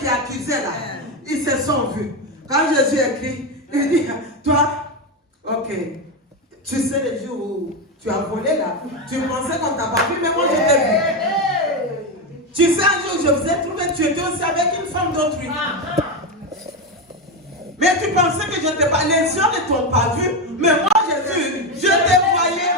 qui accusaient là, ils se sont vus. Quand Jésus écrit, il dit, toi, ok, tu sais les jours où tu as volé là, tu pensais qu'on t'a pas vu, mais moi je t'ai vu. Tu sais, un jour je vous ai trouvé, tu étais aussi avec une femme d'autrui. Mais tu pensais que je t'ai pas, les gens ne t'ont pas vu, mais moi Jésus, je t'ai voyé.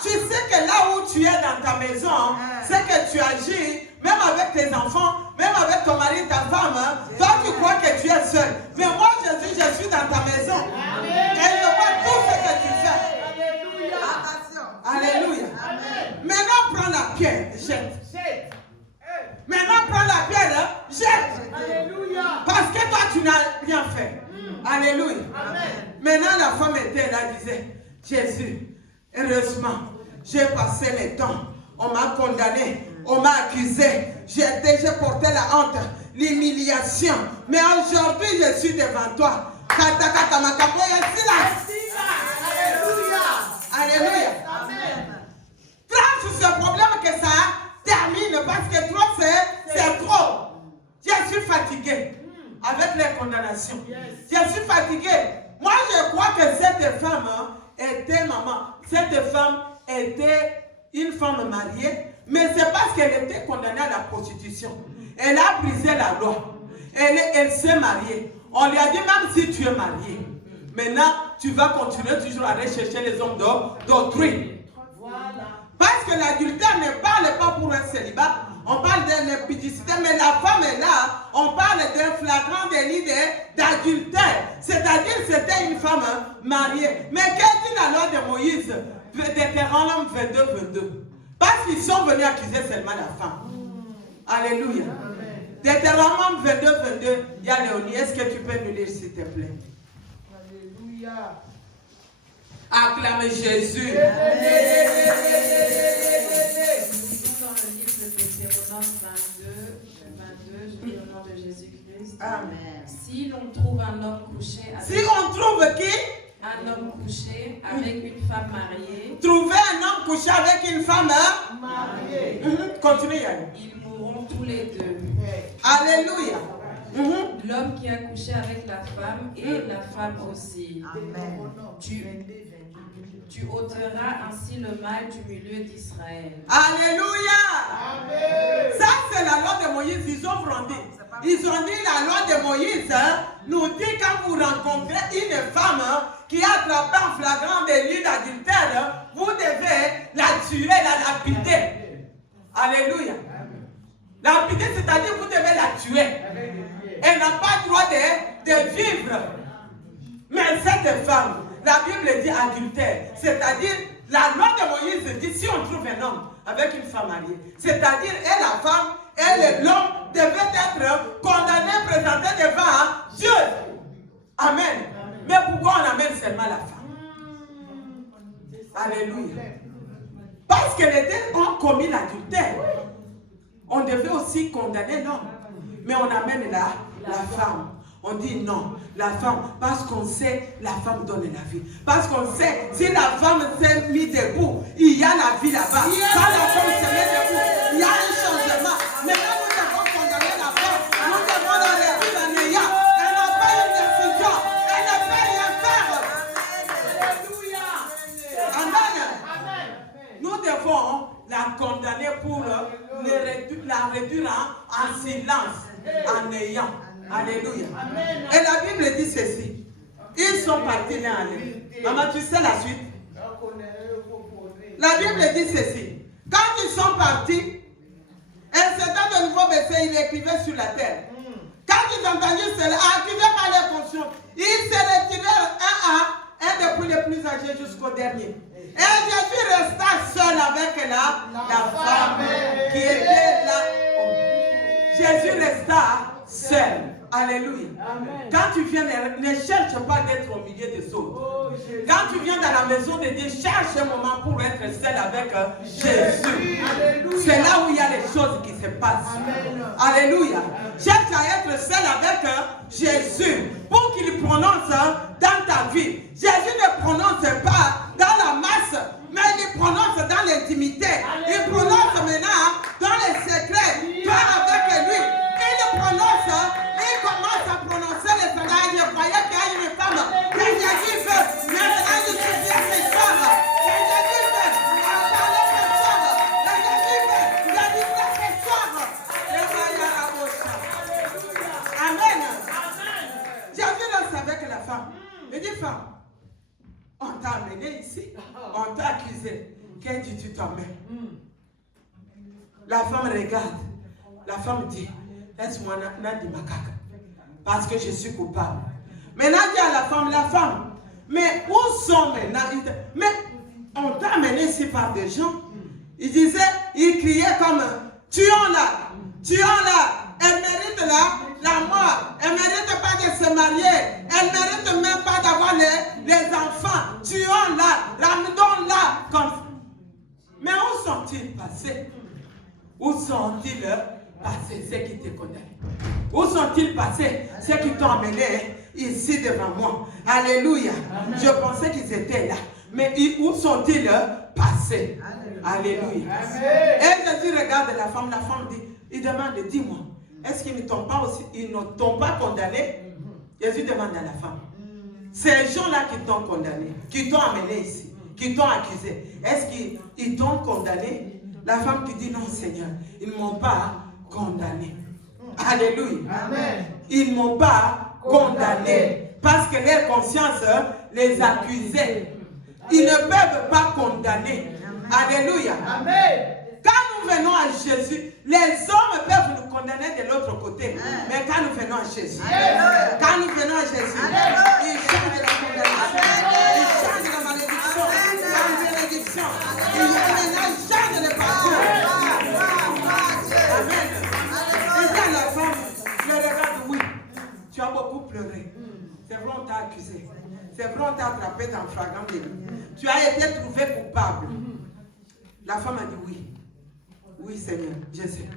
Tu sais que là où tu es dans ta maison, c'est que tu agis, même avec tes enfants, même avec ton mari, ta femme, toi tu crois que tu es seul. Mais moi Jésus, je suis dans ta maison. Et je vois tout ce que tu fais. Alléluia. Maintenant prends la pierre, jette. Maintenant prends la pierre, jette. Parce que toi tu n'as rien fait. Alléluia. Maintenant la femme était là, disait, Jésus, heureusement, j'ai passé le temps. On m'a condamné, on m'a accusé. J'ai porté la honte, l'humiliation. Mais aujourd'hui, je suis devant toi. Alléluia. Tranche ce problème que ça termine parce que trop c'est trop. Je suis fatigué avec les condamnations. Je suis fatigué. Moi, je crois que cette femme était maman. Cette femme était une femme mariée, mais c'est parce qu'elle était condamnée à la prostitution. Elle a brisé la loi. Elle s'est mariée. On lui a dit, même si tu es marié, maintenant, tu vas continuer toujours à aller chercher les hommes d'autrui. Voilà. Parce que l'adultère ne parle pas pour un célibat. On parle de l'impudicité, mais la femme est là. On parle d'un flagrant délit d'adultère. C'est-à-dire c'était une femme mariée. Mais qu'est-ce que la loi de Moïse, Deutéronome 22-22? Parce qu'ils sont venus accuser seulement la femme. Alléluia. Deutéronome 22-22, il y a Léonie. Est-ce que tu peux nous lire s'il te plaît? Alléluia. Acclame Jésus. Deutéronome 22, je lis au nom de Jésus-Christ. Amen. Si l'on trouve un homme couché avec... Si on trouve qui? Un homme couché avec une femme mariée. Trouver un homme couché avec une femme mariée. Continue, Yann. Ils mourront tous les deux. Alléluia. L'homme qui a couché avec la femme et la femme aussi. Amen. Tu ôteras ainsi le mal du milieu d'Israël. Alléluia. Amen. Ça, c'est la loi de Moïse. Ils ont fondé. Ils ont dit la loi de Moïse nous dit quand vous rencontrez une femme qui a attrapé un flagrant délit d'adultère, vous devez la tuer, la lapider. Alléluia. Lapider, c'est-à-dire vous devez la tuer. Elle n'a pas le droit de vivre. Mais cette femme, la Bible dit adultère, c'est-à-dire la loi de Moïse dit si on trouve un homme avec une femme mariée, c'est-à-dire elle, la femme, elle, l'homme devait être condamné, présenté devant Dieu. Amen. Mais pourquoi on amène seulement la femme? Alléluia. Parce qu'elle était commis l'adultère. On devait aussi condamner l'homme. Mais on amène la femme. On dit non, la femme, parce qu'on sait, la femme donne la vie. Parce qu'on sait, si la femme s'est mise debout, il y a la vie là-bas. Quand la femme se met debout, il y a un changement. Maintenant, nous devons condamner la femme. Nous devons la réduire en ayant. Elle n'a pas une décision. Elle ne peut rien faire. Alléluia. Amen. Nous devons la condamner pour la réduire en silence, en ayant. Alléluia. Amen. Et la Bible dit ceci. Ils sont partis l'un à l'autre. Maman, tu sais la suite? La Bible dit ceci. Quand ils sont partis, elle s'était de nouveau baissée, il écrivait sur la terre. Quand ils ont entendu cela, activé par les consciences, ils se retirèrent un à un depuis les plus âgés jusqu'au dernier. Et Jésus resta seul avec la femme qui était là. Jésus resta seul. Alléluia. Amen. Quand tu viens, ne cherche pas d'être au milieu des autres. Quand tu viens dans la maison de Dieu, cherche un moment pour être seul avec Jésus. C'est là où il y a les choses qui se passent. Amen. Alléluia. Cherche à être seul avec Jésus pour qu'il prononce dans ta vie. Jésus ne prononce pas dans la masse, mais il prononce dans l'intimité. Il prononce maintenant t'emmènes. La femme regarde. La femme dit, laisse-moi Nadi Makaka. Parce que je suis coupable. Maintenant, dit à la femme, mais où sont maintenant? Mais on t'a amené ici par des gens. Il disait, il criait comme, tuons-la, tuons-la. Elle mérite la mort. Elle ne mérite pas de se marier. Elle ne mérite même pas d'avoir les enfants. Tuons-la, ramenons-la comme. Mais où sont-ils passés? Où sont-ils passés, ceux qui te connaissent? Où sont-ils passés, ceux qui t'ont amené ici devant moi? Alléluia. Amen. Je pensais qu'ils étaient là. Mais où sont-ils passés? Alléluia. Amen. Et Jésus regarde la femme dit, il demande, dis-moi, est-ce qu'ils ne t'ont pas aussi, ils ne t'ont pas condamné? Jésus demande à la femme, ces gens-là qui t'ont condamné, qui t'ont amené ici, qui t'ont accusé, est-ce qu'ils t'ont condamné? La femme qui dit, non Seigneur, ils ne m'ont pas condamné. Alléluia. Amen. Ils ne m'ont pas condamné. Parce que leur conscience les accusait. Ils ne peuvent pas condamner. Alléluia. Amen. Quand nous venons à Jésus, les hommes peuvent nous condamner de l'autre côté. Mais quand nous venons à Jésus, quand nous venons à Jésus, il change la condamnation. Il change la malédiction. La bénédiction. Il y a maintenant change le parcours. Amen. Et quand la femme le regarde, oui, tu as beaucoup pleuré. C'est vrai, on t'a accusé. C'est vrai, on t'a attrapé dans flagrant délit. Tu as été trouvé coupable. La femme a dit oui. Oui, Seigneur, je sais.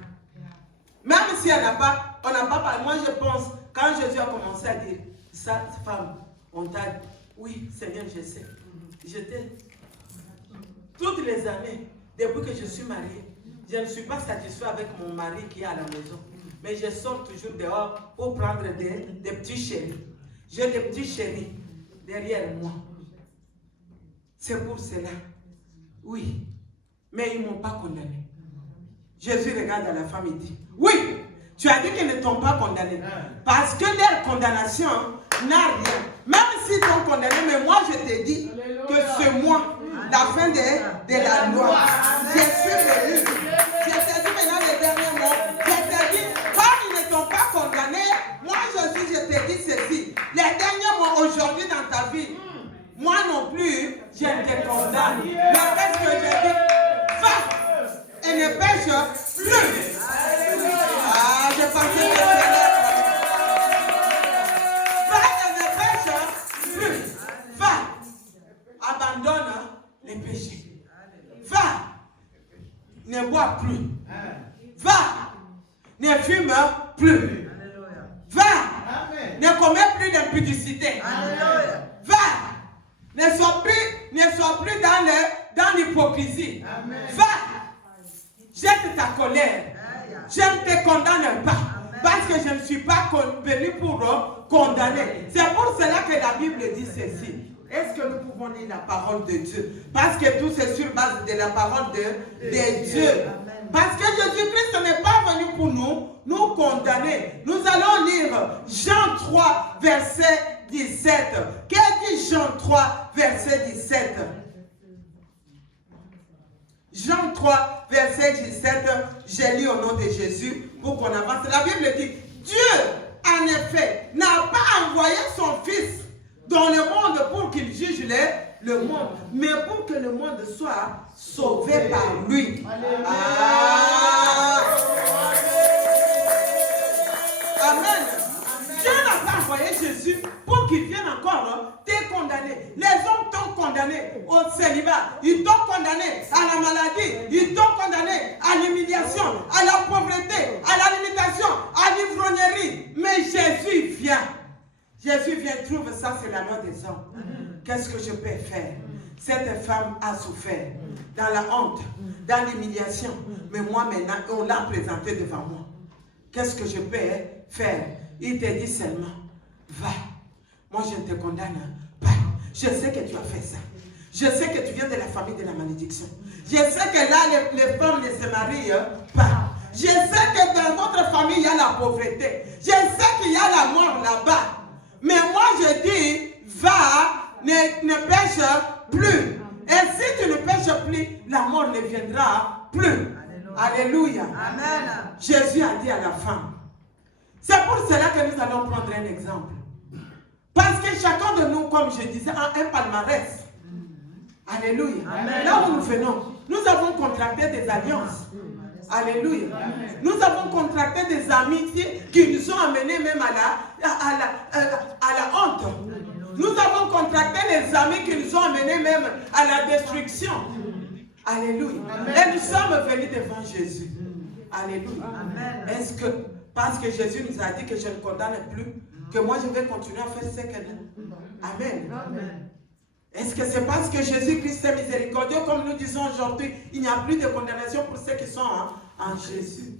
Même si elle n'a pas, on n'a pas parlé. Moi, je pense, quand Jésus a commencé à dire, ça, femme, on t'a dit, oui, Seigneur, je sais. J'étais, toutes les années, depuis que je suis mariée, je ne suis pas satisfait avec mon mari qui est à la maison. Mais je sors toujours dehors pour prendre des petits chéris. J'ai des petits chéris derrière moi. C'est pour cela. Oui. Mais ils ne m'ont pas condamné. Jésus regarde à la femme et dit, oui, tu as dit qu'ils ne t'ont pas condamné. Parce que leur condamnation n'a rien. Même s'ils t'ont condamné, mais moi je te dis que c'est moi, la fin de la loi. Je suis venu. Je te dis maintenant les derniers mots. Je te dis, comme ils ne t'ont pas condamné, moi Jésus, je te dis ceci. Les derniers mots aujourd'hui dans ta vie, moi non plus, je te condamne. Mais qu'est-ce que je dis? Va! Et ne pêche plus. Ah, je pensais que c'était là. Va et ne pêche plus. Va. Abandonne les péchés. Va. Ne bois plus. Va. Ne fume plus. Va. Ne commets plus d'impudicité. Va. Ne sois plus dans l'hypocrisie. Va. Jette ta colère. Je ne te condamne pas. Parce que je ne suis pas venu pour condamner. C'est pour cela que la Bible dit ceci. Est-ce que nous pouvons lire la parole de Dieu? Parce que tout c'est sur base de la parole de Dieu. Parce que Jésus-Christ n'est pas venu pour nous condamner. Nous allons lire Jean 3, verset 17. Qu'est-ce dit Jean 3, verset 17? Jean 3, verset 17, j'ai lu au nom de Jésus pour qu'on avance. La Bible dit, Dieu, en effet, n'a pas envoyé son Fils dans le monde pour qu'il juge le monde, mais pour que le monde soit sauvé par lui. Ah. Amen. Dieu n'a pas envoyé Jésus pour qu'il vienne encore te condamner. Les hommes t'ont condamné au célibat. Ils t'ont condamné à la maladie. Ils t'ont condamné à l'humiliation, à la pauvreté, à la limitation, à l'ivrognerie. Mais Jésus vient. Jésus vient, trouve ça, c'est la loi des hommes. Qu'est-ce que je peux faire? Cette femme a souffert dans la honte, dans l'humiliation. Mais moi maintenant, on l'a présenté devant moi. Qu'est-ce que je peux faire? Il te dit seulement, va. Moi, je ne te condamne pas. Je sais que tu as fait ça. Je sais que tu viens de la famille de la malédiction. Je sais que là, les femmes ne se marient pas. Je sais que dans votre famille, il y a la pauvreté. Je sais qu'il y a la mort là-bas. Mais moi, je dis, va, ne pêche plus. Et si tu ne pêches plus, la mort ne viendra plus. Alléluia. Amen. Jésus a dit à la femme. C'est pour cela que nous allons prendre un exemple. Parce que chacun de nous, comme je disais, a un palmarès. Alléluia. Amen. Là où nous venons, nous avons contracté des alliances. Alléluia. Nous avons contracté des amitiés qui nous ont amenés même à la honte. Nous avons contracté des amis qui nous ont amenés même à la destruction. Alléluia. Et nous sommes venus devant Jésus. Alléluia. Est-ce que, parce que Jésus nous a dit que je ne condamne plus, que moi je vais continuer à faire ce qu'elle a. Amen. Est-ce que c'est parce que Jésus-Christ est miséricordieux, comme nous disons aujourd'hui, il n'y a plus de condamnation pour ceux qui sont en Jésus?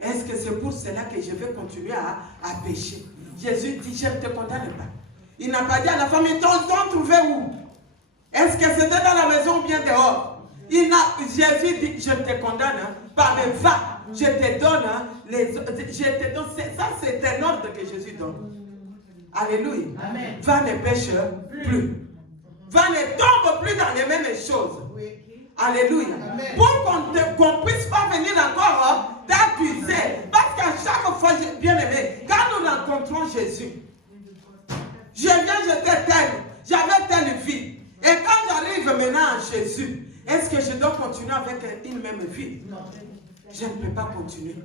Est-ce que c'est pour cela que je vais continuer à pécher? Jésus dit, je ne te condamne pas. Il n'a pas dit à la femme, ils t'ont trouvé où? Est-ce que c'était dans la maison ou bien dehors? Jésus dit, je ne te condamne pas, mais va, je te donne ça c'est un ordre que Jésus donne. Alléluia. Amen. Va, ne pêche plus. Va, ne tombe plus dans les mêmes choses. Alléluia. Amen. Pour qu'on ne puisse pas venir encore t'accuser. Parce qu'à chaque fois, bien aimé, quand nous rencontrons Jésus, je viens, j'avais telle vie. Et quand j'arrive maintenant à Jésus, est-ce que je dois continuer avec une même vie? Non. Je ne peux pas continuer.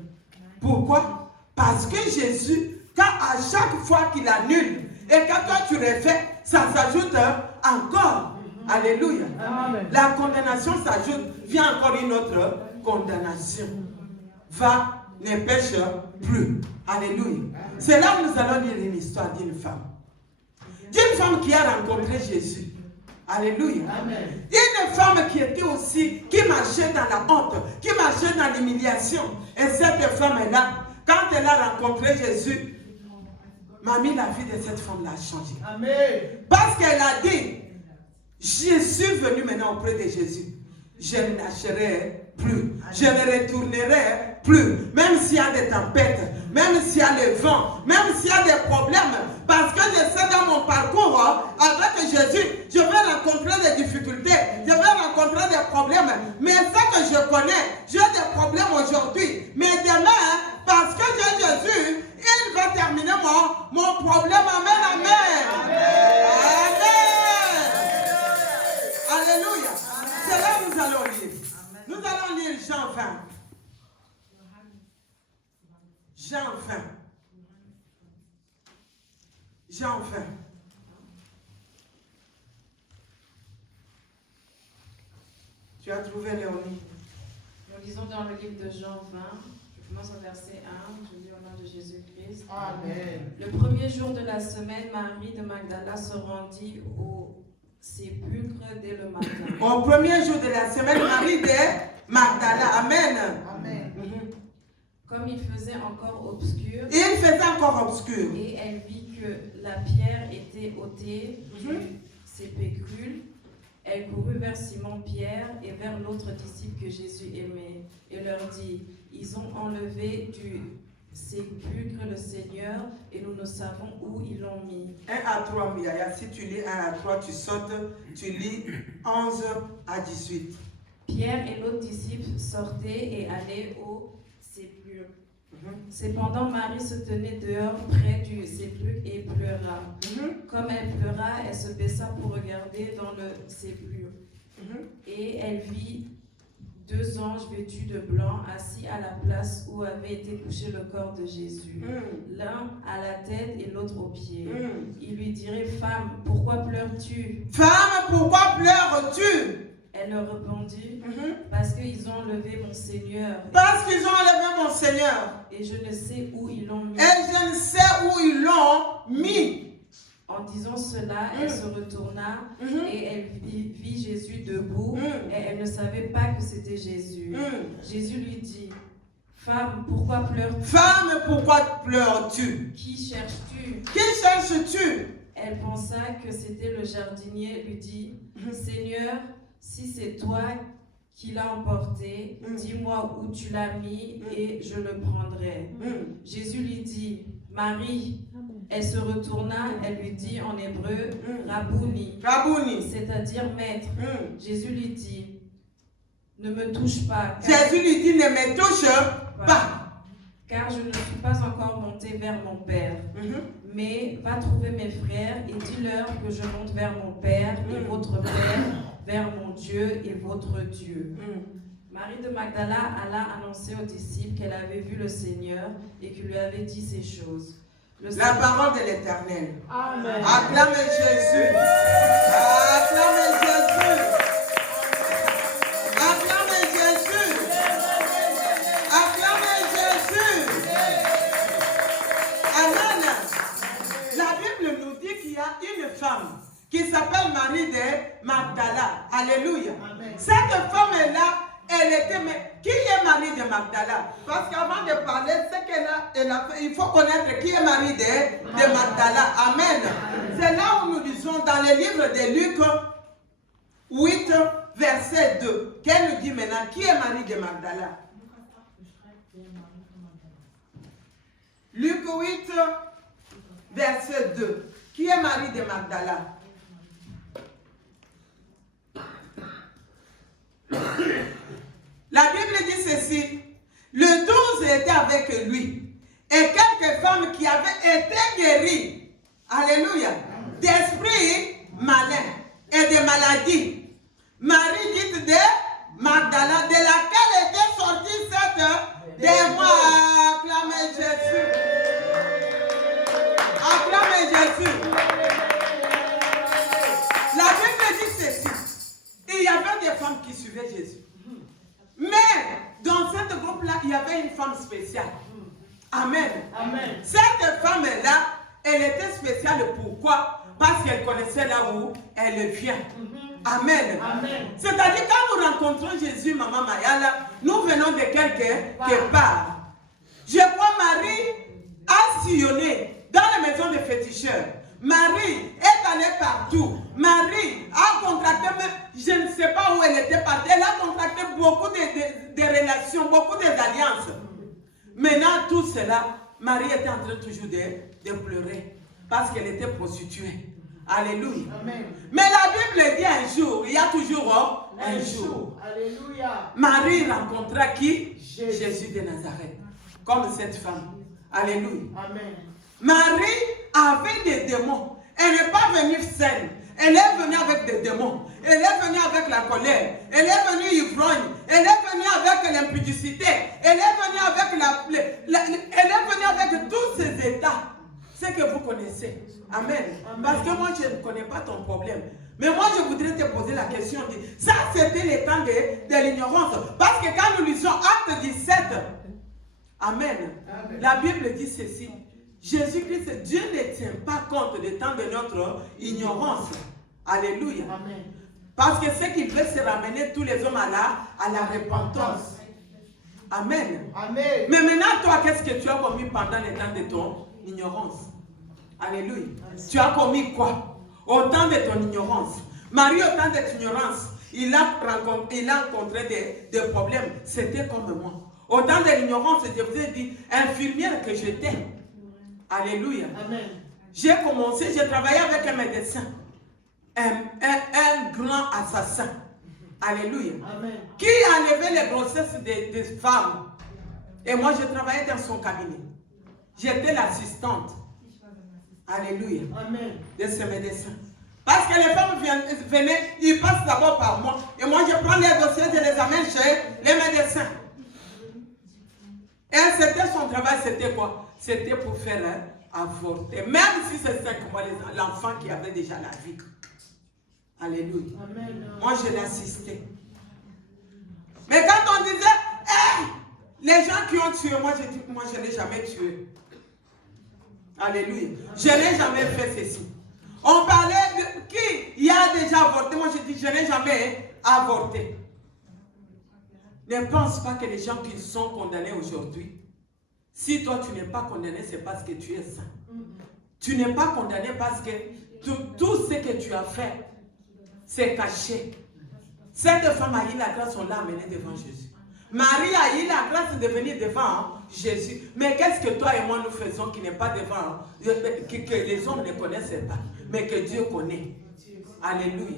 Pourquoi? Parce que Jésus, quand à chaque fois qu'il annule, et quand toi tu refais, ça s'ajoute encore. Alléluia. Amen. La condamnation s'ajoute, vient encore une autre condamnation. Va, ne pêche plus. Alléluia. C'est là où nous allons lire une histoire d'une femme. D'une femme qui a rencontré Jésus. Alléluia. Amen. Une femme qui était aussi, qui marchait dans la honte, qui marchait dans l'humiliation. Et cette femme-là, quand elle a rencontré Jésus, mamie, la vie de cette femme-là a changé. Amen. Parce qu'elle a dit, je suis venu maintenant auprès de Jésus. Je ne lâcherai plus. Je ne retournerai plus. Même s'il y a des tempêtes, même s'il y a le vent, même s'il y a des problèmes. Parce que je sais dans mon parcours, avec Jésus, je vais rencontrer des difficultés. Je vais rencontrer des problèmes. Mais ce que je connais, j'ai des problèmes aujourd'hui. Mais demain, parce que j'ai Jésus, il va terminer mon problème. Amen, amen. Amen. Alléluia. C'est là que nous allons lire. Nous allons lire Jean 20. Jean 20. Jean 20. Tu as trouvé, Léonie? Nous lisons dans le livre de Jean 20. Je commence au verset 1. Je lis au nom de Jésus-Christ. Amen. Le premier jour de la semaine, Marie de Magdala se rendit au sépulcre dès le matin. Au premier jour de la semaine, Marie de Magdala. Amen. Amen. Comme il faisait encore obscur, Il faisait encore obscur. et elle vit que la pierre était ôtée du sépulcre, elle courut vers Simon-Pierre et vers l'autre disciple que Jésus aimait, et leur dit, ils ont enlevé du sépulcre le Seigneur, et nous ne savons où ils l'ont mis. 1 à 3, Miaya. Si tu lis 1 à 3, tu sautes, tu lis 11 à 18. Pierre et l'autre disciple sortaient et allaient au sépulcre. Cependant, Marie se tenait dehors près du sépulcre et pleura. Comme elle pleura, elle se baissa pour regarder dans le sépulcre. Et elle vit 2 anges vêtus de blanc assis à la place où avait été couché le corps de Jésus. L'un à la tête et l'autre aux pieds. Ils lui diraient, femme, pourquoi pleures-tu? Femme, pourquoi pleures-tu? Elle leur répondit, parce qu'ils ont enlevé mon Seigneur. Parce qu'ils ont enlevé mon Seigneur. Et je ne sais où ils l'ont mis. Et je ne sais où ils l'ont mis. En disant cela, elle se retourna et elle vit Jésus debout et elle ne savait pas que c'était Jésus. Jésus lui dit, femme, pourquoi pleures-tu? Femme, pourquoi pleures-tu? Qui cherches-tu? Qui cherches-tu? Elle pensa que c'était le jardinier, lui dit, Seigneur, si c'est toi qui l'as emporté, dis-moi où tu l'as mis et je le prendrai. Jésus lui dit, Marie. Elle se retourna, elle lui dit en hébreu, Rabouni, c'est-à-dire maître. Jésus lui dit, ne me touche pas. Jésus lui dit, ne me touche pas. Car je ne suis pas encore monté vers mon Père. Mais va trouver mes frères et dis-leur que je monte vers mon Père et votre Père, vers mon Dieu et votre Dieu. Marie de Magdala alla annoncer aux disciples qu'elle avait vu le Seigneur et qu'il lui avait dit ces choses. La parole de l'Éternel. Amen. Acclamez Jésus. Acclamez Jésus. Acclamez Jésus. Acclamez Jésus. Amen. La Bible nous dit qu'il y a une femme qui s'appelle Marie de Magdala. Alléluia. Amen. Cette femme-là, elle était... Mais qui est Marie de Magdala? Parce qu'avant de parler, c'est qu'elle a fait, il faut connaître qui est Marie de Magdala. Amen. C'est là où nous lisons dans le livre de Luc 8, verset 2. Qu'elle nous dit maintenant, qui est Marie de Magdala? Luc 8, verset 2. Qui est Marie de Magdala? La Bible dit ceci, le 12 était avec lui et quelques femmes qui avaient été guéries, alléluia, d'esprits malins et de maladies. Marie dite de Magdala, de laquelle était sortie cette démon. Acclamez Jésus. Acclamez Jésus. La Bible dit ceci, il y avait des femmes qui suivaient Jésus. Mais dans ce groupe-là, il y avait une femme spéciale. Amen. Amen. Cette femme-là, elle était spéciale. Pourquoi? Parce qu'elle connaissait là où elle vient. Amen. Amen. C'est-à-dire, quand nous rencontrons Jésus, Maman Mayala, nous venons de quelque part. Je vois Marie a sillonné dans les maisons de féticheurs. Marie est allée partout. Marie a contracté, je ne sais pas où elle était partie, elle a contracté beaucoup de relations, beaucoup d'alliances. Maintenant, tout cela, Marie était en train toujours de pleurer parce qu'elle était prostituée. Alléluia. Amen. Mais la Bible dit un jour, il y a toujours un jour. Alléluia. Marie rencontra qui? Jésus de Nazareth. Comme cette femme. Alléluia. Amen. Marie avait des démons. Elle n'est pas venue seule. Elle est venue avec des démons. Elle est venue avec la colère. Elle est venue ivrogne. Elle est venue avec l'impudicité. Elle est venue avec elle est venue avec tous ces états. Ce que vous connaissez. Amen. Parce que moi, je ne connais pas ton problème. Mais moi, je voudrais te poser la question. Ça, c'était le temps de l'ignorance. Parce que quand nous lisons Acte 17, Amen. La Bible dit ceci. Jésus-Christ, Dieu ne tient pas compte du temps de notre ignorance. Alléluia. Amen. Parce que ce qu'il veut, c'est ramener tous les hommes à la repentance. Amen. Amen. Mais maintenant, toi, qu'est-ce que tu as commis pendant le temps de ton ignorance? Alléluia. Amen. Tu as commis quoi? Au temps de ton ignorance. Marie, au temps de ton ignorance, il a rencontré des problèmes. C'était comme moi. Au temps de l'ignorance, je vous ai dit, infirmière que j'étais. Alléluia. Amen. J'ai commencé, j'ai travaillé avec un médecin. Un grand assassin. Alléluia. Amen. Qui a enlevé les grossesses des femmes. Et moi, je travaillais dans son cabinet. J'étais l'assistante. Alléluia. Amen. De ce médecin. Parce que les femmes venaient, ils passent d'abord par moi. Et moi, je prends les dossiers, je les amène chez les médecins. Et c'était son travail, c'était quoi? C'était pour faire avorter. Même si c'est 5 mois, l'enfant qui avait déjà la vie. Alléluia. Amen. Moi, je l'assistais. Mais quand on disait, hey, les gens qui ont tué, moi, je dis, moi, je n'ai jamais tué. Alléluia. Je n'ai jamais fait ceci. On parlait de qui a déjà avorté. Moi, je dis, je n'ai jamais avorté. Ne pense pas que les gens qui sont condamnés aujourd'hui, si toi, tu n'es pas condamné, c'est parce que tu es saint. Tu n'es pas condamné parce que tout ce que tu as fait, c'est caché. Cette femme a eu la grâce, on l'a amenée devant Jésus. Marie a eu la grâce de venir devant Jésus. Mais qu'est-ce que toi et moi nous faisons qui n'est pas devant, que les hommes ne connaissent pas, mais que Dieu connaît. Alléluia.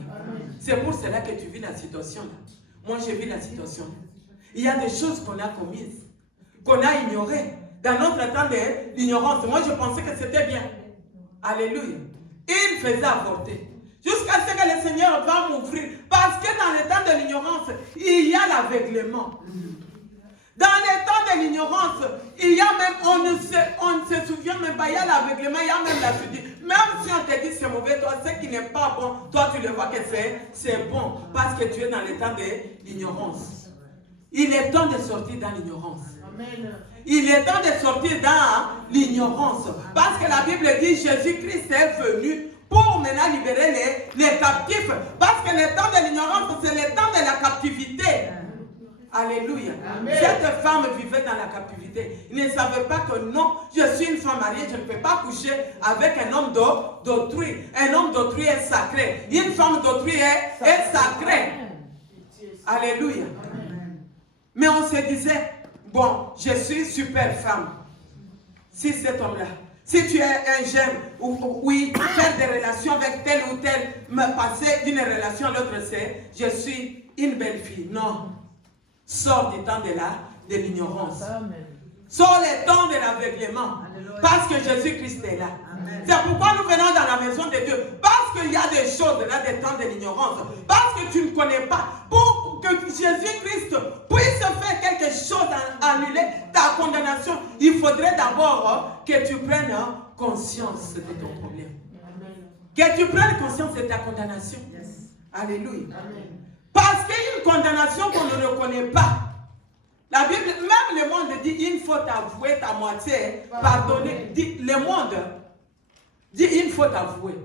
C'est pour cela que tu vis la situation là. Moi, je vis la situation là. Il y a des choses qu'on a commises, qu'on a ignorées. Dans notre temps de l'ignorance, moi je pensais que c'était bien. Alléluia. Il faisait avorter. Jusqu'à ce que le Seigneur va m'ouvrir. Parce que dans le temps de l'ignorance, il y a l'aveuglement. Dans le temps de l'ignorance, il y a même, on ne se souvient même pas, il y a l'aveuglement, il y a même la fuite. Même si on te dit c'est mauvais, toi, ce qui n'est pas bon, toi tu le vois que c'est bon. Parce que tu es dans le temps de l'ignorance. Il est temps de sortir dans l'ignorance. Il est temps de sortir dans l'ignorance. Parce que la Bible dit Jésus-Christ est venu pour maintenant libérer les captifs. Parce que le temps de l'ignorance, c'est le temps de la captivité. Alléluia. Cette femme vivait dans la captivité. Il ne savait pas que non, je suis une femme mariée, je ne peux pas coucher avec un homme d'autrui. Un homme d'autrui est sacré. Une femme d'autrui est sacrée. Alléluia. Mais on se disait, bon, je suis super femme. Si cet homme-là, si tu es un jeune, oui, faire des relations avec tel ou tel, me passer d'une relation à l'autre, c'est, je suis une belle fille. Non. Sors du temps de l'ignorance. Sors le temps de l'aveuglement. Parce que Jésus-Christ est là. C'est pourquoi nous venons dans la maison de Dieu. Parce qu'il y a des choses là, des temps de l'ignorance. Parce que tu ne connais pas. Pour que Jésus-Christ puisse faire quelque chose, annuler ta condamnation, il faudrait d'abord que tu prennes conscience de ton problème. Que tu prennes conscience de ta condamnation. Alléluia. Parce qu'il y a une condamnation qu'on ne reconnaît pas. La Bible, même le monde dit, il faut avouer ta moitié, pardonner. Le monde dit, il faut avouer.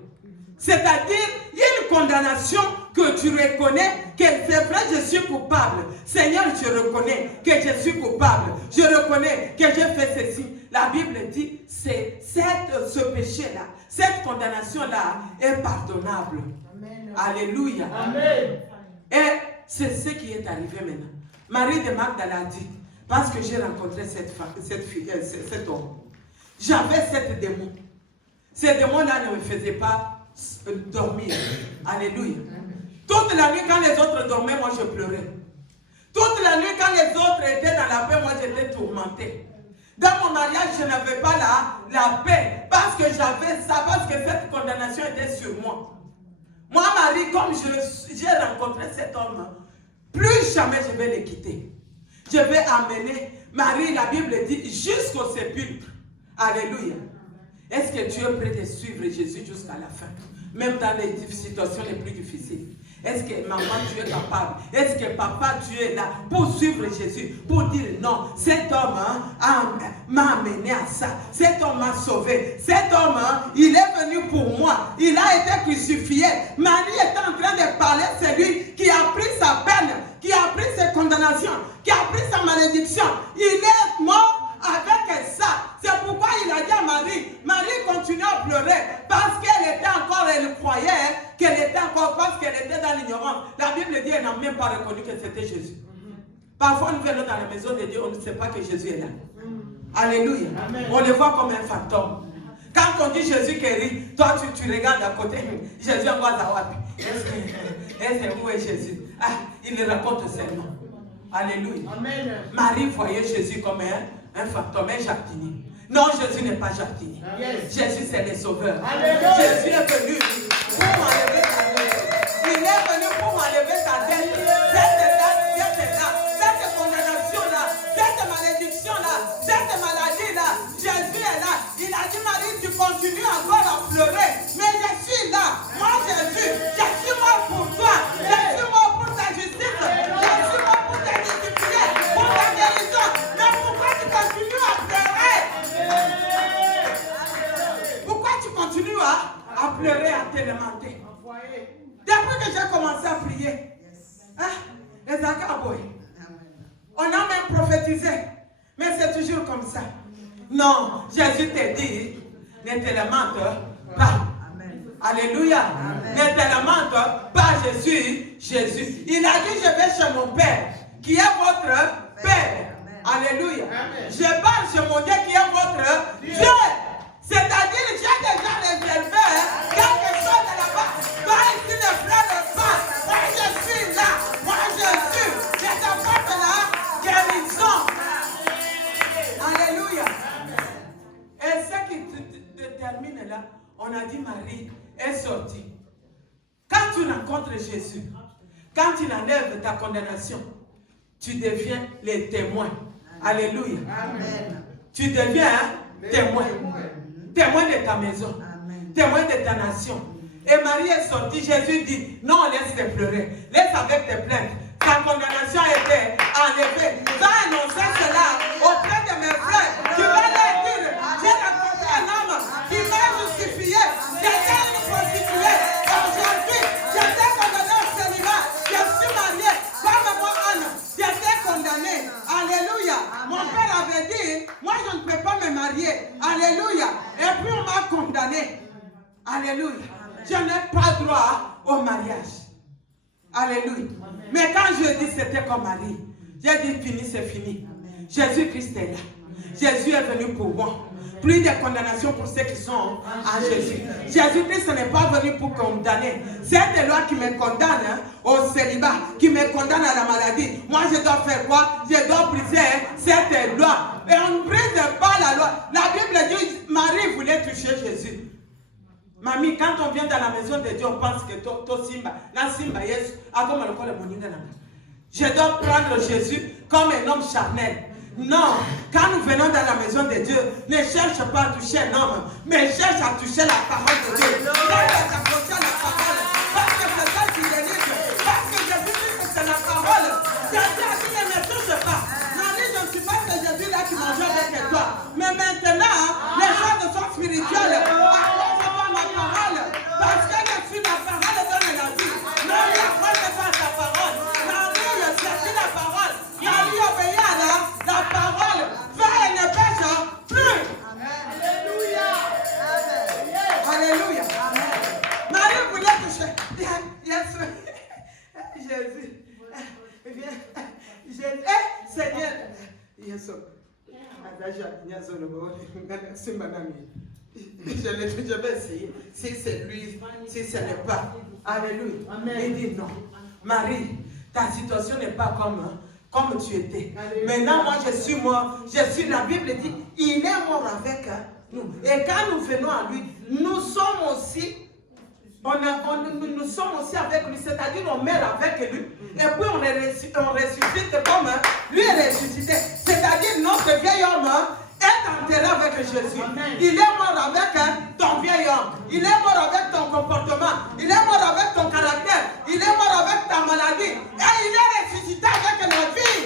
C'est-à-dire, il y a une condamnation que tu reconnais que c'est vrai, je suis coupable. Seigneur, je reconnais que je suis coupable. Je reconnais que j'ai fait ceci. La Bible dit, ce péché-là, cette condamnation-là est pardonnable. Amen. Alléluia. Amen. Et c'est ce qui est arrivé maintenant. Marie de Magdala a dit, parce que j'ai rencontré cet homme, j'avais cette démon. Ces démons-là ne me faisaient pas dormir. Alléluia. Toute la nuit, quand les autres dormaient, moi je pleurais. Toute la nuit, quand les autres étaient dans la paix, moi j'étais tourmentée. Dans mon mariage, je n'avais pas la paix, parce que j'avais ça, parce que cette condamnation était sur moi. Moi, Marie, comme j'ai rencontré cet homme, plus jamais je vais le quitter. Je vais amener Marie, la Bible dit, jusqu'au sépulcre. Alléluia. Est-ce que tu es prêt de suivre Jésus jusqu'à la fin? Même dans les situations les plus difficiles. Est-ce que maman, tu es capable? Est-ce que papa, tu es là pour suivre Jésus? Pour dire non, cet homme m'a amené à ça. Cet homme m'a sauvé. Cet homme, il est venu pour moi. Il a été crucifié. Marie est en train de parler, c'est lui qui a pris sa peine, qui a pris ses condamnations, qui a pris sa malédiction. Il est mort avec ça. C'est pourquoi il a dit à Marie, Marie continue à pleurer parce qu'elle était encore, elle croyait qu'elle était encore, parce qu'elle était dans l'ignorance. La Bible dit, elle n'a même pas reconnu que c'était Jésus. Parfois nous venons dans la maison de Dieu, on ne sait pas que Jésus est là. Alléluia. Amen. On le voit comme un fantôme. Quand on dit Jésus guérit, toi tu regardes à côté, Jésus en voit Zawapi. Est-ce où est Jésus? Ah, il le raconte seulement. Alléluia. Amen. Marie voyait Jésus comme un fantôme, un jardinier. Non, Jésus n'est pas jardinier. Yes. Jésus, c'est le sauveur. Alléluia. Jésus est venu pour enlever ta dette. Il est venu pour enlever ta dette. Cette condamnation-là, cette malédiction-là, cette maladie-là, Jésus est là. Il a dit, Marie, tu continues encore à pleurer. Mais je suis là. Moi, Jésus, je suis mort pour toi. Je suis mort pour ta justice. Je suis mort pour ta discipline, pour ta guérison. Mais pourquoi tu continues à pleurer? Pourquoi tu continues à pleurer, à te lamenter? Depuis que j'ai commencé à prier, on a même prophétisé, mais c'est toujours comme ça. Non, Jésus te dit, ne te lamente pas. Alléluia. Ne te lamente pas, Jésus. Il a dit, je vais chez mon Père, qui est votre Père. Alléluia. Je parle sur mon Dieu qui est votre Dieu. C'est-à-dire, j'ai déjà réservé quelque chose de là-bas. Toi ici, le frère de pas. Moi, je suis là. Moi, je suis. Je t'apporte la guérison. Alléluia. Et ce qui termine là, on a dit Marie est sortie. Quand tu rencontres Jésus, quand il enlève ta condamnation, tu deviens les témoins. Alléluia. Amen. Tu deviens témoin. Témoin de ta maison. Amen. Témoin de ta nation. Et Marie est sortie. Jésus dit, non, laisse-les pleurer. Laisse avec tes plaintes. Ta condamnation a été enlevée. Va annoncer cela auprès de mes frères. Tu vas leur dire, j'ai rencontré un homme qui m'a justifié. J'étais une prostituée. Aujourd'hui, j'étais condamné au célibat. Je suis mariée. Comme moi, Anne, j'étais condamnée. Alléluia. Mon père avait dit, moi je ne peux pas me marier. Alléluia. Et puis on m'a condamné. Alléluia. Je n'ai pas droit au mariage. Alléluia. Mais quand je dis c'était comme Marie, j'ai dit fini, c'est fini. Jésus-Christ est là. Jésus est venu pour moi. Plus de condamnation pour ceux qui sont en Jésus. Jésus-Christ n'est pas venu pour condamner. C'est des lois qui me condamnent au célibat, qui me condamnent à la maladie. Moi, je dois faire quoi? Je dois briser cette loi. Et on ne brise pas la loi. La Bible dit, Marie voulait toucher Jésus. Mamie, quand on vient dans la maison de Dieu, on pense que to Simba, la Simba, yes, je dois prendre Jésus comme un homme charnel. Non, quand nous venons dans la maison de Dieu, ne cherche pas à toucher un homme, mais cherche à toucher la parole de Dieu. Cherche à t'approcher à la parole, parce que c'est ça qui délivre, parce que Jésus, c'est la parole. Jésus a dit, ne me touche pas. Marie, je ne suis pas ce Jésus-là qui mange avec toi. Mais maintenant, les choses sont spirituelles. Accroche pas ma parole, parce que je suis la parole donne la vie. Non, accroche pas ta parole. Marie, je suis la parole. Marie obéit à la parole. Va et ne pêche plus. Alléluia. Alléluia. Marie voulait toucher. Jésus. Jésus. Seigneur. Je vais essayer. Si c'est lui, si ce n'est pas. Alléluia. Il dit non. Marie, ta situation n'est pas comme tu étais. Maintenant, moi, je suis mort. La Bible dit, il est mort avec nous. Et quand nous venons à lui, nous sommes aussi avec lui. C'est-à-dire, on meurt avec lui. Et puis, on ressuscite comme lui est ressuscité. C'est-à-dire, notre vieil homme est enterré avec Jésus. Il est mort avec ton vieil homme. Il est mort avec ton comportement. Il est mort avec ton caractère. Il est mort avec ta maladie. Et il est ressuscité avec la vie.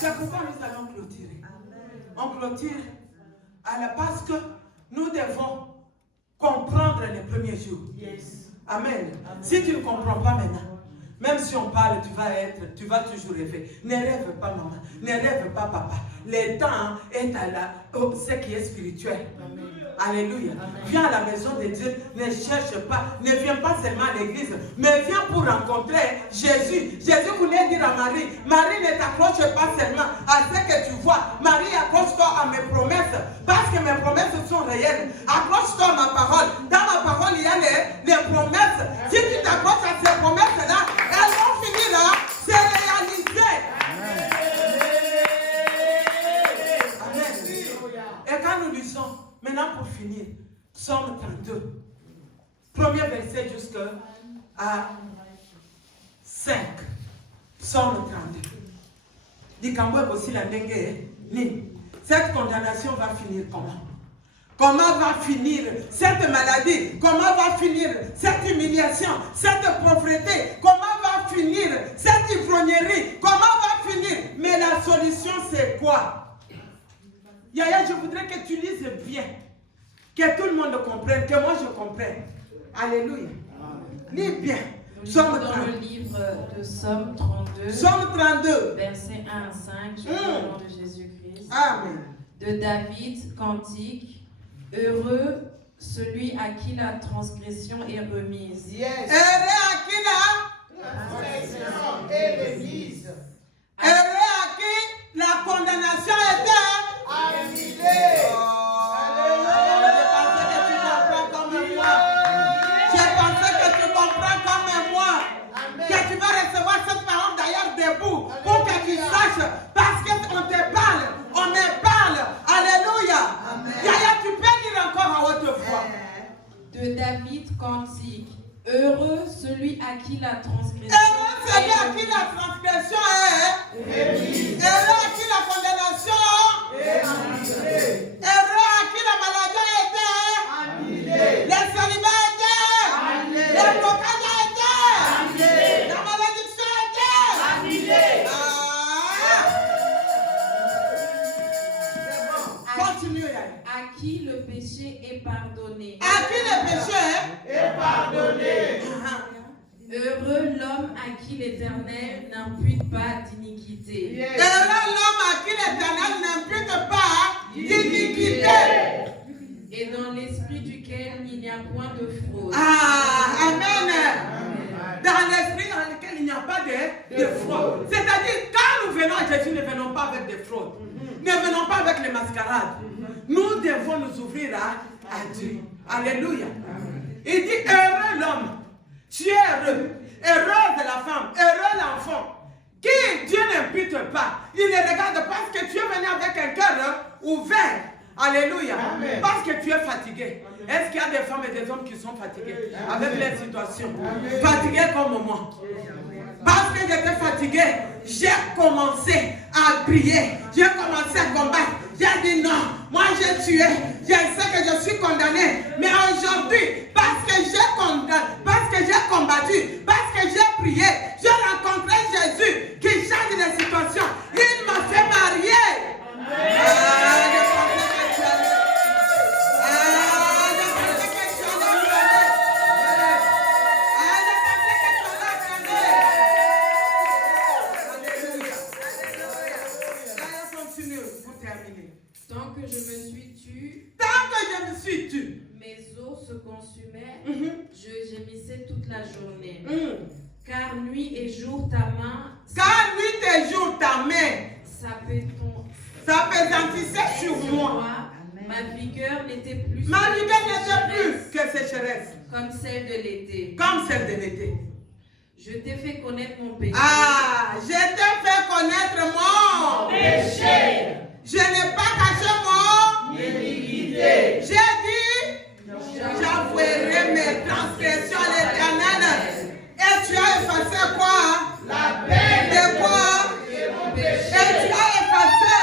C'est pourquoi nous allons clôturer. On clôture parce que nous devons comprendre les premiers jours. Amen. Si tu ne comprends pas maintenant, même si on parle, tu vas toujours rêver. Ne rêve pas, maman. Ne rêve pas, papa. Le temps est à ce qui est spirituel. Amen. Alléluia. Amen. Viens à la maison de Dieu. Ne cherche pas. Ne viens pas seulement à l'église. Mais viens pour rencontrer Jésus. Jésus voulait dire à Marie, Marie, ne t'accroche pas seulement à ce que tu vois. Marie, accroche-toi à mes promesses. Parce que mes promesses sont réelles. Accroche-toi à ma parole. Dans ma parole, il y a les promesses. Si tu t'accroches à ces promesses-là, elles vont finir à se réaliser. Amen. Et quand nous lisons, maintenant pour finir, Psaume 32, premier verset jusqu'à 5. Psaume 32. Dit aussi la dengue. Cette condamnation va finir comment? Comment va finir cette maladie? Comment va finir cette humiliation, cette pauvreté? Comment va finir cette ivrognerie? Comment va finir? Mais la solution, c'est quoi? Yaya, je voudrais que tu lises bien. Que tout le monde comprenne, que moi je comprenne. Alléluia. Lis bien. Somme dans le livre de Somme 32. Somme 32. Versets 1 à 5. Au nom de Jésus-Christ. Amen. De David, cantique. Heureux celui à qui la transgression est remise. Yes. Heureux à qui la Transgression est remise. Heureux à qui la condamnation était Annulée. Je pensais que tu comprends comme moi. Je pensais que tu comprends comme moi. Amen. Que tu vas recevoir cette parole d'ailleurs debout pour que tu saches. Parce qu'on te parle, on me parle. Alléluia. Yaya, tu peux dire encore à haute voix. De David cantique. Heureux celui à qui la transgression Heureux celui à est qui la transgression est. Remise. Heureux à qui la condamnation. Et annulée. Heureux à qui la maladie était. Annulée. Les célibats étaient. Annulée. Les blocages étaient. Annulée. La malédiction était. Annulée. Continue, Yaya. à qui le péché est pardonné. À qui le péché Et pardonnée. Heureux l'homme à qui l'Éternel n'impute pas d'iniquité. Yes. Heureux l'homme à qui l'Éternel n'impute pas d'iniquité. Et dans l'esprit duquel il n'y a point de fraude. Amen. Dans l'esprit dans lequel il n'y a pas de fraude. C'est-à-dire, quand nous venons à Jésus, ne venons pas avec des fraudes. Ne venons pas avec les mascarades. Nous devons nous ouvrir à Dieu. Alléluia. Il dit, heureux l'homme. Tu es heureux. Heureuse la femme. Heureux l'enfant. Qui Dieu n'impute pas. Il ne regarde parce que tu es venu avec un cœur ouvert. Alléluia. Amen. Parce que tu es fatigué. Est-ce qu'il y a des femmes et des hommes qui sont fatigués avec les situations? Fatigués comme moi. Parce que j'étais fatigué, j'ai commencé à prier. J'ai commencé à combattre. J'ai dit non, moi j'ai tué. Je sais que je suis condamné. Mais aujourd'hui, parce que j'ai combattu, parce que j'ai prié, j'ai rencontré Jésus qui change les situations. Il m'a fait marier. Tant que je me suis tue, Tant que je me suis tue, mes os se consumaient, Mhm. je gémissais toute la journée. Mm. Car nuit et jour ta main Car nuit et jour ta main s'appesantissait sur moi. Ma vigueur n'était plus Ma que vigueur n'était sécheresse, plus que sécheresse, comme celle de l'été. comme celle de l'été. Je t'ai fait connaître mon péché. Je t'ai fait connaître mon Péché. Je n'ai pas caché mon Iniquité. J'ai dit, j'avouerai mes transgressions à l'Éternel. Et tu as effacé quoi? La peine De quoi? de mon Et péché. tu as effacé.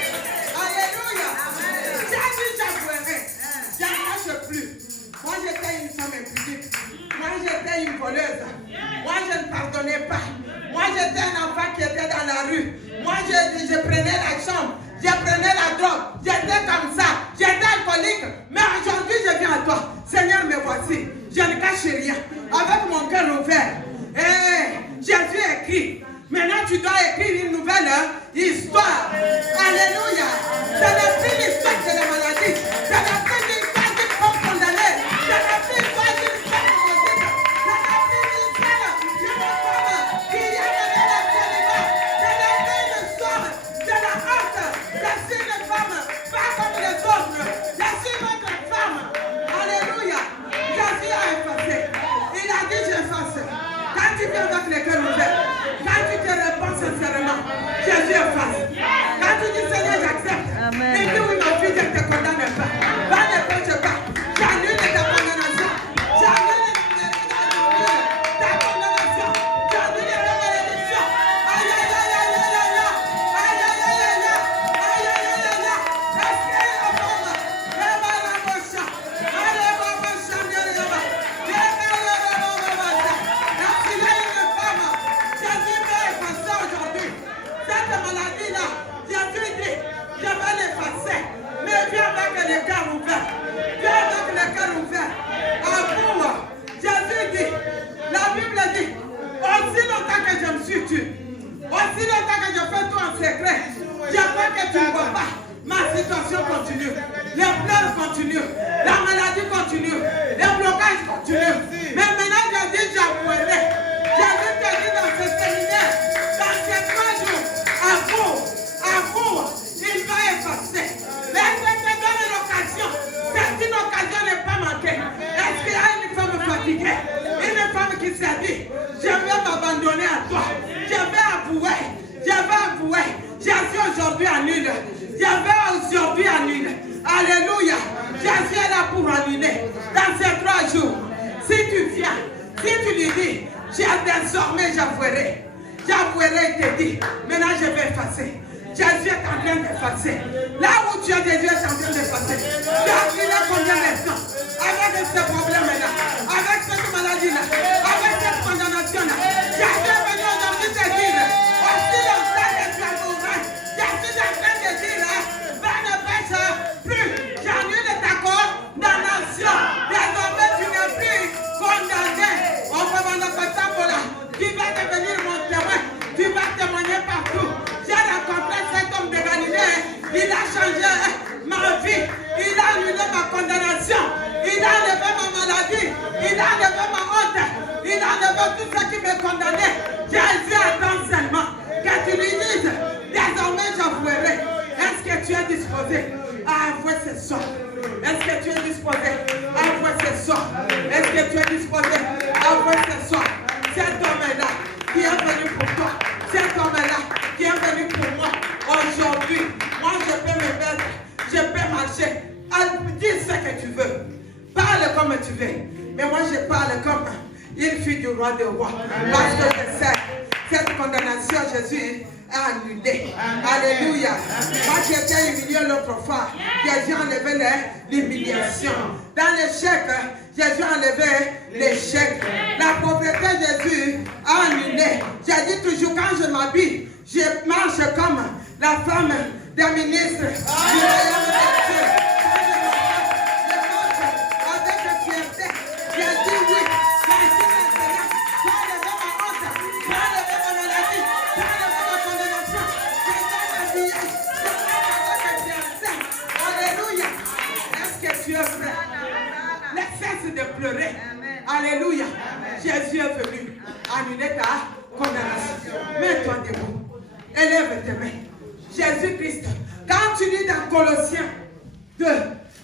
Alléluia. J'ai dit, j'avouerai. Je ne cache plus. Moi, j'étais une femme impudique. Moi, j'étais une voleuse. Moi, je ne pardonnais pas. Moi, j'étais un enfant qui était dans la rue. Moi, je prenais la chambre. Je prenais la drogue. J'étais comme ça. J'étais alcoolique. Mais aujourd'hui, je viens à toi. Seigneur, me voici. Je ne cache rien. Avec mon cœur ouvert. Jésus écrit. Maintenant, tu dois écrire une nouvelle histoire. Alléluia. Ce n'est plus l'histoire de la maladie. Ce n'est plus l'histoire d'une femme condamnée. Ce n'est plus l'histoire d'une femme maudite. Ce n'est plus l'histoire d'une femme qui a donné la célibat. Ce n'est plus l'histoire de la honte. Je suis une femme, pas comme les autres. Je suis votre femme. Alléluia. Jésus a effacé. Il a dit j'efface. continue. La maladie continue. Les blocages continuent. Mais maintenant, j'ai dit, j'avouerai. Jésus te dit dans ce séminaire, dans ces 3 jours, à vous, il va effacer. Laisse-moi te donner l'occasion. C'est une occasion n'est pas manquée. Est-ce qu'il y a une femme fatiguée? Une femme qui s'est dit, je vais m'abandonner à toi. Je vais avouer. Jésus aujourd'hui annule. Je vais aujourd'hui annuler. Alléluia. Jésus est là pour annuler. Dans ces 3 jours, si tu viens, si tu lui dis, désormais j'avouerai. J'avouerai, il te dit, maintenant je vais effacer. Jésus est en train d'effacer. Là où tu es, Jésus est en train d'effacer. Tu as brûlé combien de temps avec ce problème-là, avec cette maladie-là, avec cette condamnation-là. Jésus est venu aujourd'hui te dire, aussi longtemps que tu as ouvert, Jésus est en train de dire, va ne pêche plus. J'annule ta condamnation. Désormais, tu n'es plus condamné. On va vendre ta table là. Tu vas devenir mon témoin. Tu vas témoigner partout. J'ai rencontré cet homme de Galilée. Il a changé ma vie. Il a annulé ma condamnation. Il a enlevé ma maladie. Il a enlevé ma honte. Il a enlevé tout ce qui me condamnait. Jésus attend seulement que tu lui dises, désormais j'avouerai. Est-ce que tu es disposé à avouer ce soir? Est-ce que tu es disposé à avouer ce soir? Est-ce que tu es disposé à avouer ce soir? Cet homme-là qui est venu pour toi. Cet homme-là qui est venu pour moi. Aujourd'hui, moi je peux me mettre, je peux marcher. Dis ce que tu veux. Parle comme tu veux. Mais moi je parle comme une fille du roi des rois. Parce que je sais, cette condamnation, Jésus a annulé. Alléluia. Moi qui étais humilié l'autre fois, Jésus a enlevé l'humiliation. Dans l'échec, Jésus a enlevé l'échec. La pauvreté, Jésus a annulé. J'ai dit toujours, quand je m'habille, je marche comme la femme des ministres du royaume de Dieu. Pleurer. Alléluia. Jésus est venu annuler ta condamnation. Mets-toi debout. Élève tes mains. Jésus-Christ, quand tu lis dans Colossiens 2,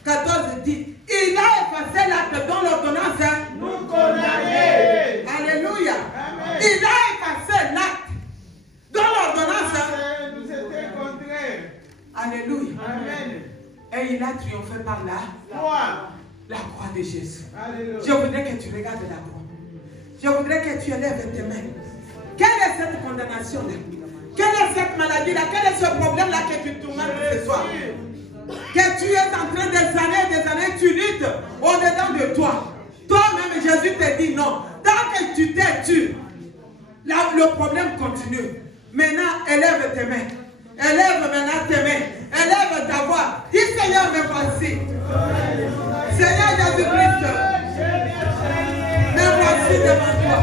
14, dit, il a effacé l'acte dont l'ordonnance nous condamnait. Alléluia. Il a effacé l'acte dont l'ordonnance nous était contraire. Alléluia. Amen. Et il a triomphé par la croix de Jésus. Alléluia. Je voudrais que tu regardes la croix. Je voudrais que tu élèves tes mains. Quelle est cette condamnation-là? Quelle est cette maladie-là? Quel est ce problème-là que tu tourmentes ce soir? Que tu es en train des années, tu luttes au-dedans de toi. Toi-même, Jésus te dit non. Tant que tu t'es tué, le problème continue. Maintenant, élève tes mains. Élève maintenant tes mains. Élève ta voix. Dis Seigneur, me voici. Seigneur Jésus-Christ, me voici devant toi.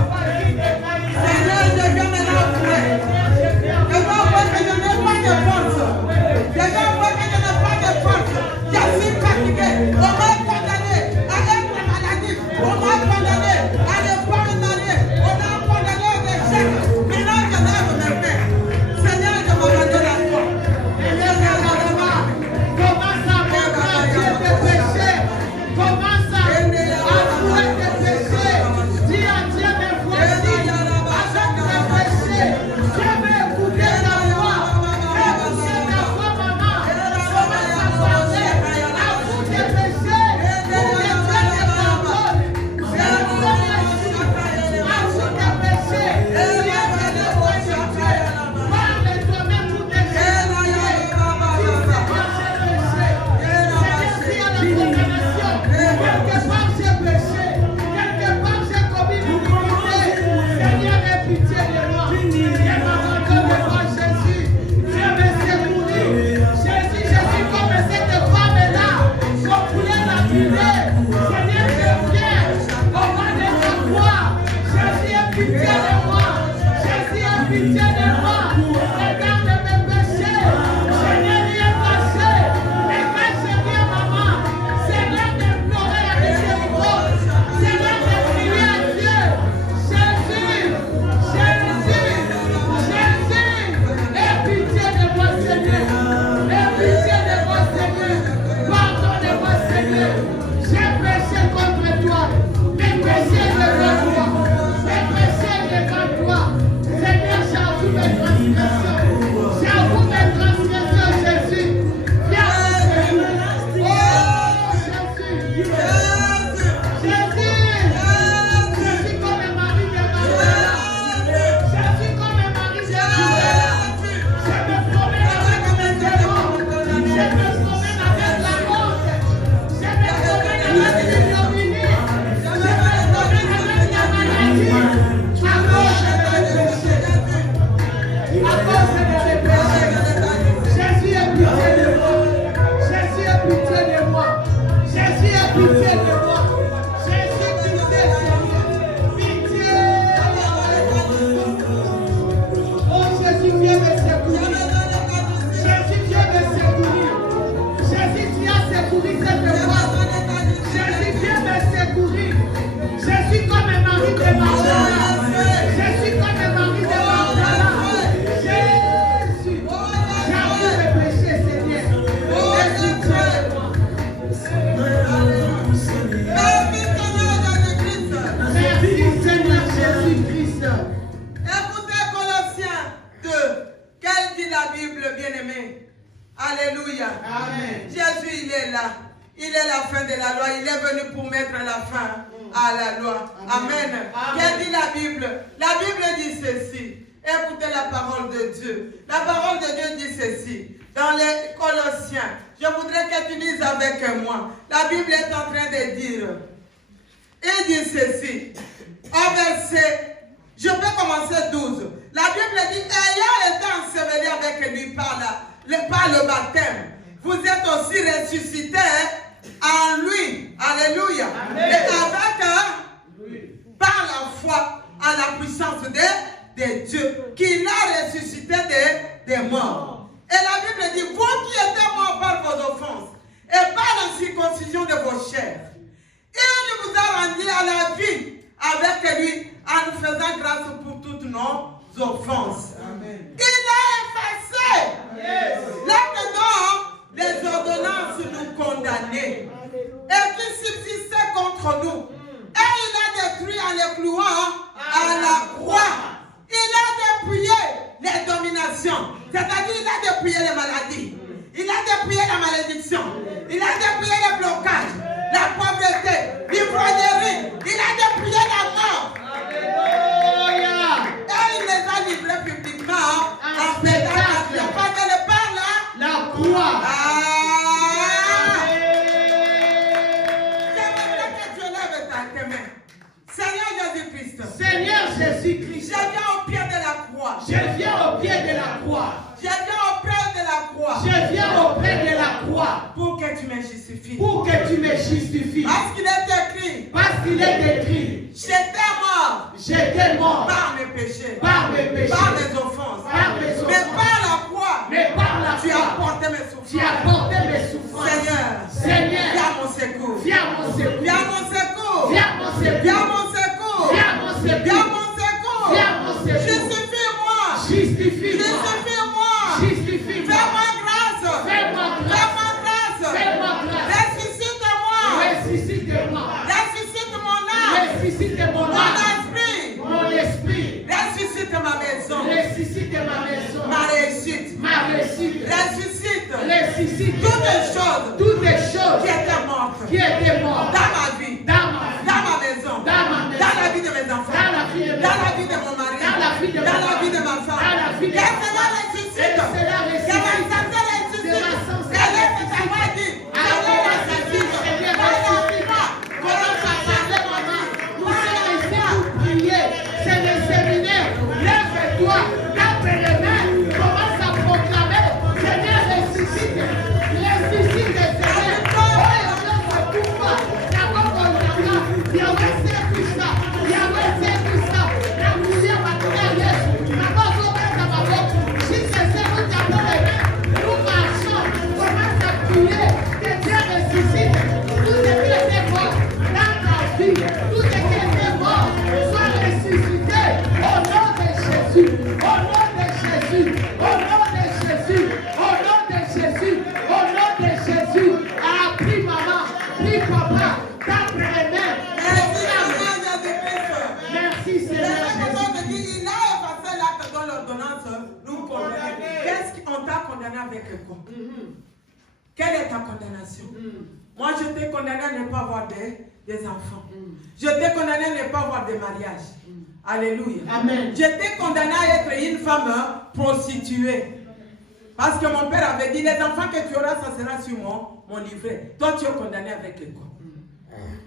Seigneur, je viens maintenant avouer. Je dois avouer que je n'ai pas de force. Je dois avouer que je n'ai pas de force. Je suis fatigué. On m'a condamné à être maladie. On m'a condamné à ne pas me marier. On m'a condamné à l'échec. Maintenant, je lève mes mains. Seigneur, je m'abandonne à toi. Commence à m'embrasser tes péchés. Commence à avouer tes péchés. Dis à Dieu, me voici. Avec tes péchés, je vais écouter ta voix. Écoutez ta voix, maman. Commence à parler. Avoue tes péchés. Pour que Dieu te pardonne. Avoue tes péchés. Dieu te déploie sur Dieu. Parle toi-même pour tes péchés. Quelque part j'ai péché, quelque part j'ai commis l'iniquité. Seigneur, aie pitié de moi. Je m'abandonne devant Jésus. Dieu me secourir. Jésus, comme cette femme-là, qu'on voulait l'appuyer. Seigneur, je viens au nom de ta croix. Jésus, aie pitié de moi. Jésus, aie pitié de moi. Regarde mes péchés. Seigneur, il est passé. Et quand je viens, maman, c'est la loi. Il est venu pour mettre la fin à la loi. Amen. Qu'est-ce dit la Bible? La Bible dit ceci. Écoutez la parole de Dieu. La parole de Dieu dit ceci. Dans les Colossiens, je voudrais que tu lises avec moi. La Bible est en train de dire. Il dit ceci. Au verset, je peux commencer 12. La Bible dit, ayant été enseveli avec lui par le baptême, vous êtes aussi ressuscités en lui. Alléluia. Amen. Et avec, par la foi, en la puissance de Dieu, qu'il a ressuscité des morts. Et la Bible dit, vous qui étiez morts par vos offenses et par la circoncision de vos chairs, il vous a rendu à la vie avec lui en nous faisant grâce pour toutes nos offenses. Amen. Il a effacé là-dedans les ordonnances nous condamnées et qui subsistaient contre nous. Et il a détruit en les clouant à la croix. Il a dépouillé les dominations, c'est-à-dire il a dépouillé les maladies, il a dépouillé la malédiction, il a dépouillé les blocages, la pauvreté, l'ivrognerie, il a dépouillé la mort. Alléluia. Et il les a livrés publiquement en pétant le pas de le Père là. La croix. J'aimerais que tu lèves ta main. Seigneur Jésus-Christ. Seigneur Jésus-Christ. Je viens au pied de la croix. Je viens au pied de la croix. Je viens auprès de la croix. Je viens auprès de la croix. Pour que tu me justifies. Pour que tu me justifies. Parce qu'il est écrit. Parce qu'il est écrit. J'étais mort. J'étais mort. Par mes péchés. Par mes péchés. Par mes offenses. Par mes offenses. Mais par la croix. Mais par la tu croix. as porté mes souffrances. Tu as porté mes souffrances. Seigneur. Seigneur. Viens à mon secours. Viens à mon secours. Viens à mon secours. Viens à mon secours. Viens à mon secours. Viens à mon secours. Viens à mon secours. Viens à mon secours. Justifie-moi. Justifie-moi. Justifie-moi. Justifie-moi. Fais-moi grâce. Fais-moi grâce. Fais-moi grâce. Fais-moi grâce. Ressuscite-moi. Ressuscite-moi. Ressuscite mon âme. Ressuscite mon Mon âme. esprit. Mon esprit. Ressuscite ma maison. Ressuscite ma maison. Ma réussite. Ma réussite. Ressuscite. Ressuscite Toutes les choses toutes les choses qui étaient mortes qui étaient mortes dans ma vie, dans ma vie, dans ma maison, dans ma maison, dans la vie de mes enfants, dans la vie de mes dans la enfants, vie de mon mari, dans la vie de mon dans la mari, vie de ma femme. dans la vie de Que ma cela femme. ressuscite. Et cela ressuscite. Que ma santé ressuscite. Que ma santé Elle est ressuscite. ta voix dit. Alors, Seigneur ressuscite. ressuscite. Seigneur Dans la ressuscite. foi. Commence à parler, maman. Nous sommes ici pour prier. C'est le séminaire. Lève-toi. Tape les mains. Commence à proclamer. Seigneur, ressuscite. Ressuscite, Seigneur. Oh, Yahweh, pourquoi? D'abord, on entend. Yahweh, c'est tout ça. Yahweh, c'est tout ça. La prière va tenir Yesu. D'abord, on va mettre ma boque. Si c'est ça, nous tapons les mains. Nous marchons. Commence à prier. Que Dieu ressuscite. Tout ce qui était mort dans ta vie, tout ce qui était mort, soit ressuscité au nom de Jésus. Au nom de Jésus. Au nom de Jésus. Au nom de Jésus. Au nom de Jésus. Ah, prie maman. Prie papa. Tape les mains. Merci Seigneur Jésus-Christ. Merci Le Seigneur Seigneur Jésus. dit, il a effacé l'acte dans l'ordonnance nous condamner. Qu'est-ce qu'on t'a condamné avec quoi? Quelle est ta condamnation? Moi, je t'ai condamné à ne pas avoir des enfants. Je t'ai condamné à ne pas avoir de mariage. Alléluia. Amen. Je t'ai condamné à être une femme prostituée. Parce que mon père avait dit, les enfants que tu auras, ça sera sur mon livret. Toi, tu es condamné avec quoi?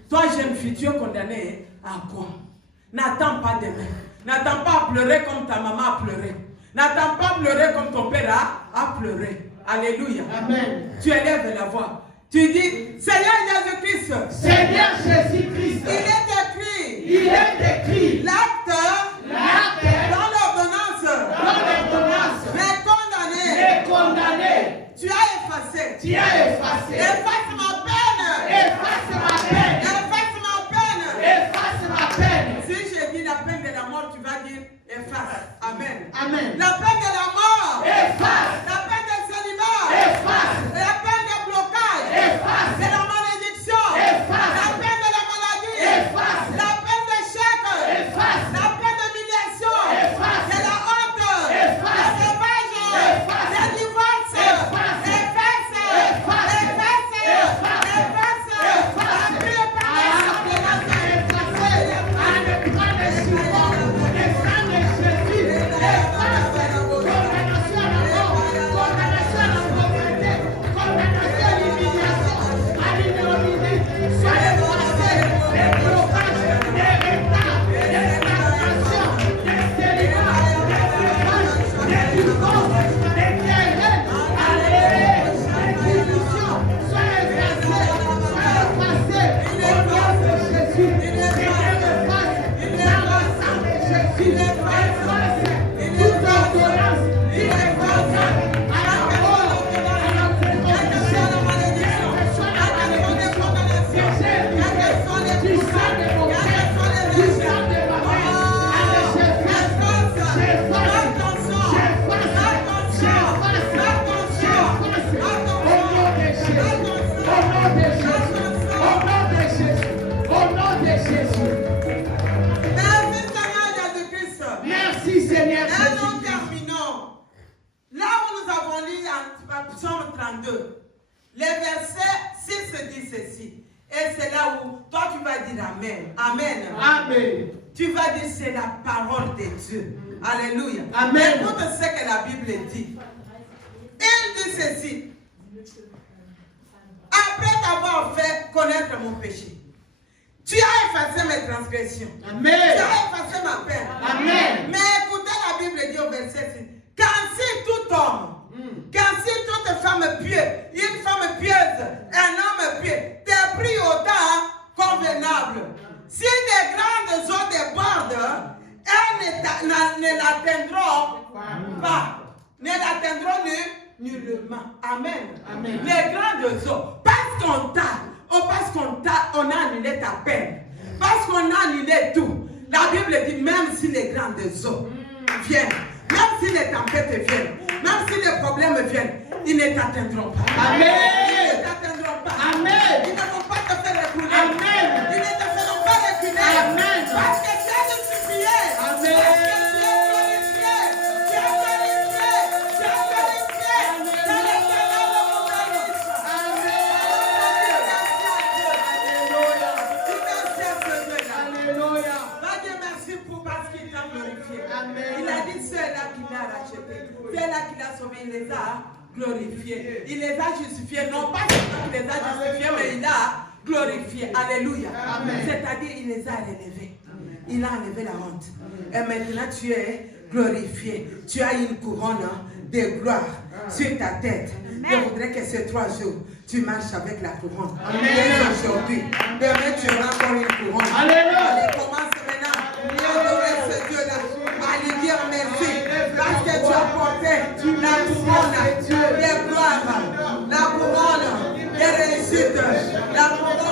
Toi, jeune fille, tu es condamné à quoi? N'attends pas demain. N'attends pas à pleurer comme ta maman a pleuré. N'attends pas à pleurer comme ton père a pleuré. Alléluia. Amen. Tu élèves la voix. Tu dis, Seigneur Jésus-Christ, Seigneur Jésus-Christ. il est écrit, l'acte L'acte dans l'ordonnance, dans l'ordonnance mais condamné. Tu as effacé. tu as effacé. Efface ma peine. Efface ma peine. Efface ma peine. Efface ma peine. Si je dis la peine de la mort, tu vas dire efface. Amen. Amen. La peine de la mort. Efface. La peine de célibat. Efface. La peine de blocage. Efface. De la malédiction. Le verset 6 dit ceci. Et c'est là où toi tu vas dire Amen. Amen. Amen. Tu vas dire c'est la parole de Dieu. Alléluia. Amen. Écoute ce que la Bible dit. Elle dit ceci. Après t'avoir fait connaître mon péché, tu as effacé mes transgressions. Amen. Tu as effacé ma peine. Amen. Mais écoutez, la Bible dit au verset 6. Car si tout homme, car si toute femme pieuse, une femme pieuse, un homme pieux, t'es pris au temps convenable. Si des grandes eaux débordent, elles ne l'atteindront pas. Ne l'atteindront nullement. Amen. Amen. Les grandes eaux, parce qu'on a annulé ta peine, parce qu'on a annulé tout. La Bible dit même si les grandes eaux viennent, même si les tempêtes viennent, même si les problèmes viennent, ils ne t'atteindront pas. Amen. Ils ne t'atteindront pas. Amen. Ils ne vont pas te faire reculer. Amen. Ils ne te feront pas reculer. Amen. Parce que tu es justifié. Amen. Parce que tu es glorifié. Tu es glorifié. Tu es glorifié. Tu es l'éternel de mon bénisse. Alléluia. Va dire merci pour parce qu'il t'a glorifié. Amen. Il a dit c'est là qu'il a racheté. C'est là qu'il a sauvé. Il les a glorifiés. Il les a justifiés. Non pas seulement qu'il les a justifiés, mais il a glorifié. Alléluia. Amen. C'est-à-dire il les a relevés. Il a enlevé la honte. Et maintenant tu es glorifié. Tu as une couronne de gloire sur ta tête. Je voudrais que ces 3 jours, tu marches avec la couronne. Dès aujourd'hui, demain tu auras encore une couronne. Alléluia. Allez, commence maintenant. Adorer ce Dieu-là. À lui dire merci. Parce que tu as porté la couronne de gloire. La couronne de réussite. La couronne